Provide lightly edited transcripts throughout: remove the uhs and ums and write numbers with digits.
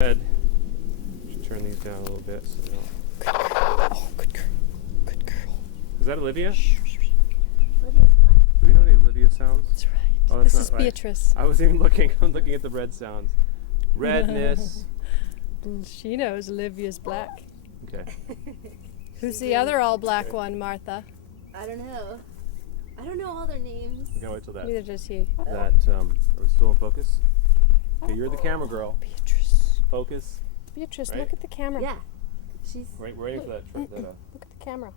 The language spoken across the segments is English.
Red. Should turn these down a little bit so they don't. Good girl. Oh, good girl. Good girl. Is that Olivia? Olivia's black. Do we know any Olivia sounds? That's right. Oh, that's This is not right. Beatrice. I was even looking. I'm looking at the red sounds. Redness. She knows Olivia's black. Okay. Who's the other all black one, Martha? I don't know. I don't know all their names. We gotta wait till that. Neither does he. Are we still in focus? Okay, you're the camera girl. Beatrice. Focus. Beatrice, Right. look at the camera. Yeah. She's Right, we're waiting for that Look at the camera.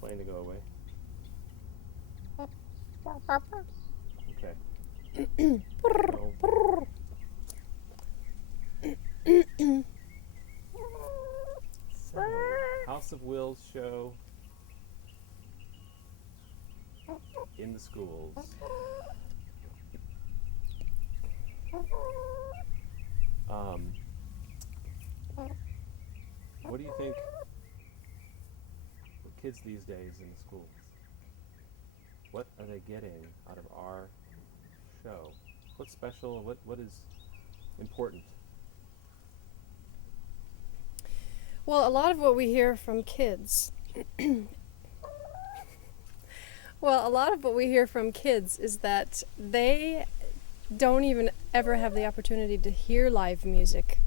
plane to go away. Okay. So, House of Wills show in the schools. What do you think for kids these days in the schools? What are they getting out of our show? What's special? What is important? Well, a lot of what we hear from kids is that they don't even ever have the opportunity to hear live music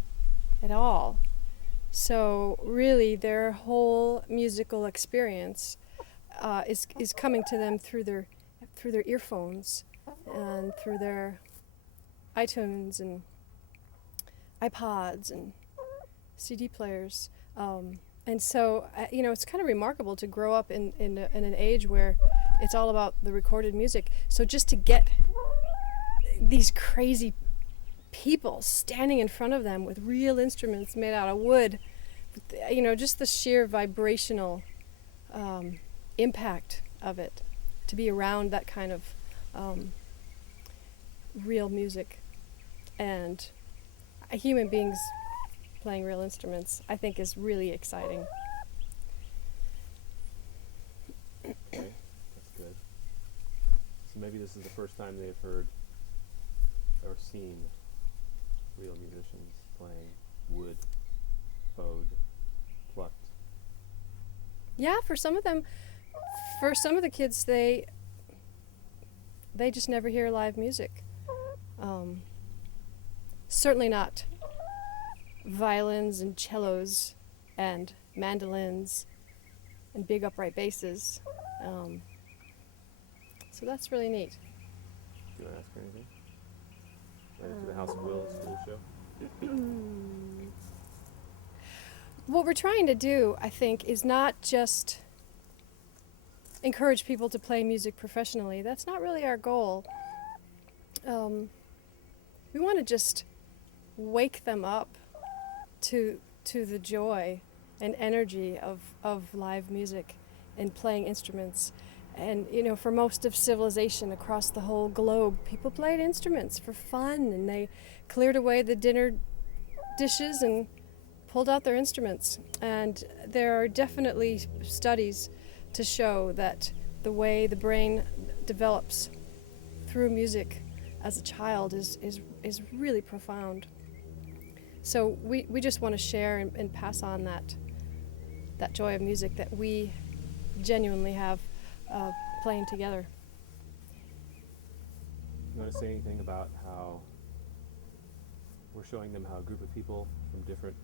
at all. So really their whole musical experience is coming to them through their earphones and through their iTunes and iPods and CD players. And so, it's kind of remarkable to grow up in an age where it's all about the recorded music. So just to get these crazy people standing in front of them with real instruments made out of wood, just the sheer vibrational impact of it, to be around that kind of real music and human beings playing real instruments, I think is really exciting. Okay, that's good. So maybe this is the first time they've heard or seen real musicians playing wood, bowed, plucked. Yeah, for some of them, for some of the kids, they just never hear live music. Certainly not violins and cellos and mandolins and big upright basses. So that's really neat. Do you want to ask her anything? Right to the House of Wills school show? What we're trying to do, I think, is not just encourage people to play music professionally. That's not really our goal. We want to just wake them up to the joy and energy of live music and playing instruments. And for most of civilization across the whole globe, people played instruments for fun, and they cleared away the dinner dishes and pulled out their instruments. And there are definitely studies to show that the way the brain develops through music as a child is really profound. So we just want to share and pass on that joy of music that we genuinely have playing together. You want to say anything about how we're showing them how a group of people from different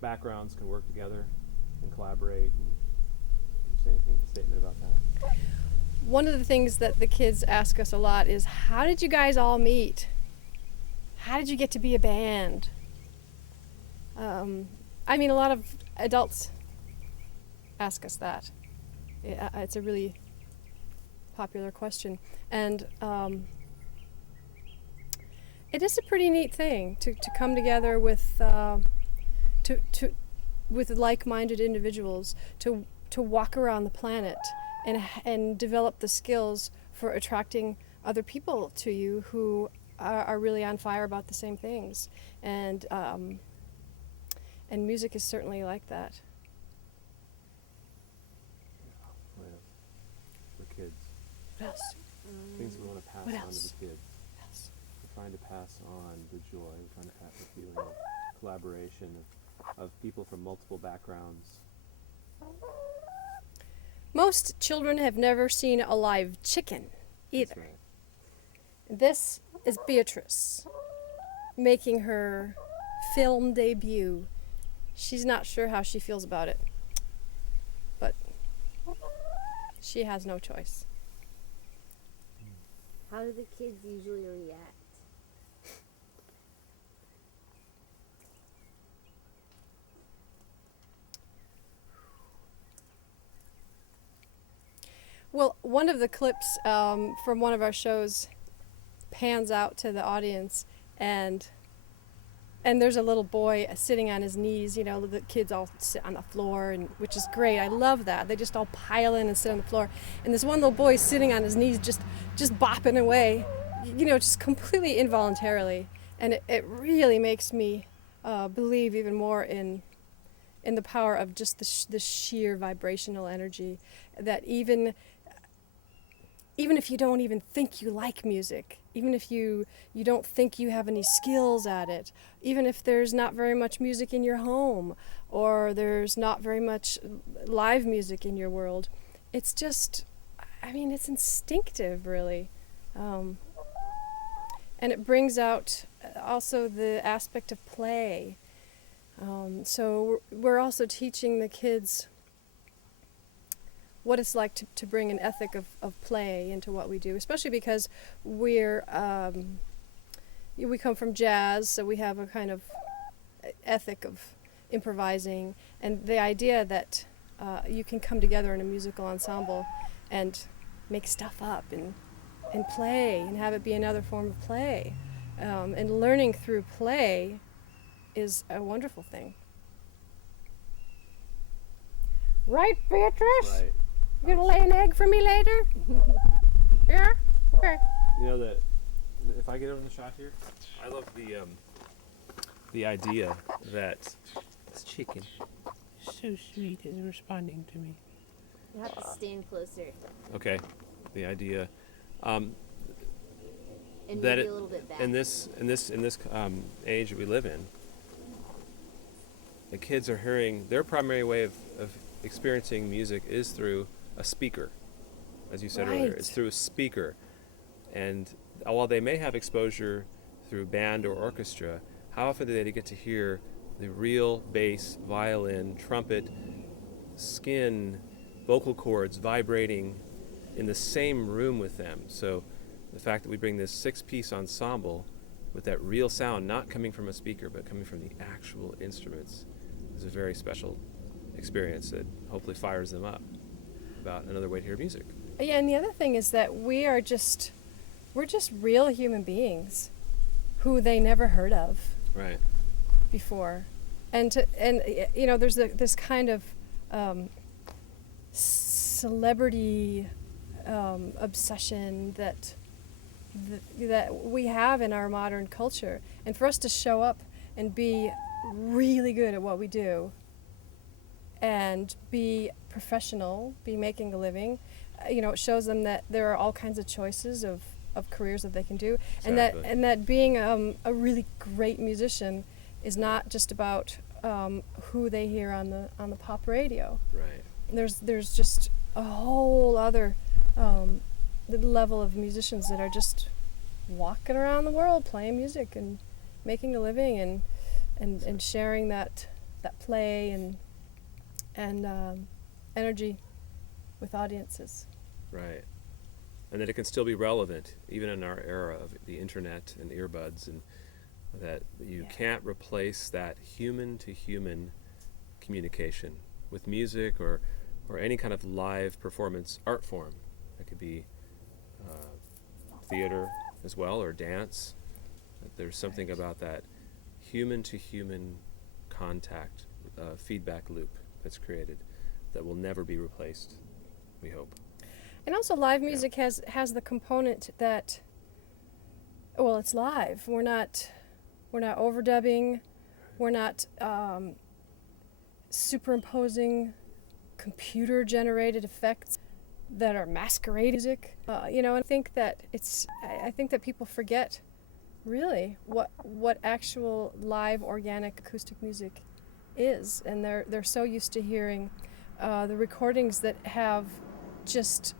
backgrounds can work together and collaborate? And can you say anything, a statement about that? One of the things that the kids ask us a lot is, how did you guys all meet? How did you get to be a band? A lot of adults ask us that. It's a really popular question. And it is a pretty neat thing to come together with with like-minded individuals to walk around the planet and develop the skills for attracting other people to you who are really on fire about the same things. And music is certainly like that. For kids. What else? Things we want to pass What on else? to the kids. Yes. We're trying to pass on the joy, we're trying to have the feeling of collaboration of people from multiple backgrounds. Most children have never seen a live chicken either. That's right. This is Beatrice making her film debut. She's not sure how she feels about it, but she has no choice. How do the kids usually react? Well, one of the clips from one of our shows pans out to the audience, and there's a little boy sitting on his knees. You know, the kids all sit on the floor, and which is great. I love that. They just all pile in and sit on the floor. And this one little boy is sitting on his knees, just bopping away, you know, just completely involuntarily. And it really makes me believe even more in the power of just the sheer vibrational energy that even if you don't even think you like music, even if you don't think you have any skills at it, even if there's not very much music in your home or there's not very much live music in your world, it's just, I mean, it's instinctive, really. And it brings out also the aspect of play. So we're also teaching the kids what it's like to bring an ethic of play into what we do, especially because we come from jazz, so we have a kind of ethic of improvising, and the idea that you can come together in a musical ensemble and make stuff up and play and have it be another form of play. And learning through play is a wonderful thing. Right, Beatrice? Right. You gonna lay an egg for me later? Yeah? Okay. You know that if I get on the shot here, I love the idea that this chicken. So sweet is responding to me. You have to stand closer Okay, the idea and that maybe a little bit back. in this age that we live in, the kids are hearing their primary way of experiencing music is through a speaker, as you said earlier. Right. It's through a speaker, and while they may have exposure through band or orchestra, how often do they get to hear the real bass, violin, trumpet, skin, vocal cords vibrating in the same room with them? So the fact that we bring this 6-piece ensemble with that real sound not coming from a speaker but coming from the actual instruments is a very special experience that hopefully fires them up about another way to hear music. Yeah, and the other thing is that we're just real human beings who they never heard of Right. before, and you know, there's this kind of celebrity obsession that we have in our modern culture, and for us to show up and be really good at what we do and be professional, be making a living, you know, it shows them that there are all kinds of choices of careers that they can do. Exactly. and that being a really great musician is not just about who they hear on the pop radio. Right. There's just a whole other level of musicians that are just walking around the world playing music and making a living and sharing that play and energy with audiences. Right. And that it can still be relevant even in our era of the internet and earbuds, and that you can't replace that human to human communication with music or any kind of live performance art form. It could be theater as well, or dance. There's something about that human to human contact feedback loop that's created that will never be replaced, we hope. And also live music has the component that, well, it's live. We're not overdubbing, we're not superimposing computer generated effects that are masquerade music. You know, and I think that people forget really what actual live organic acoustic music is, and they're so used to hearing the recordings that have just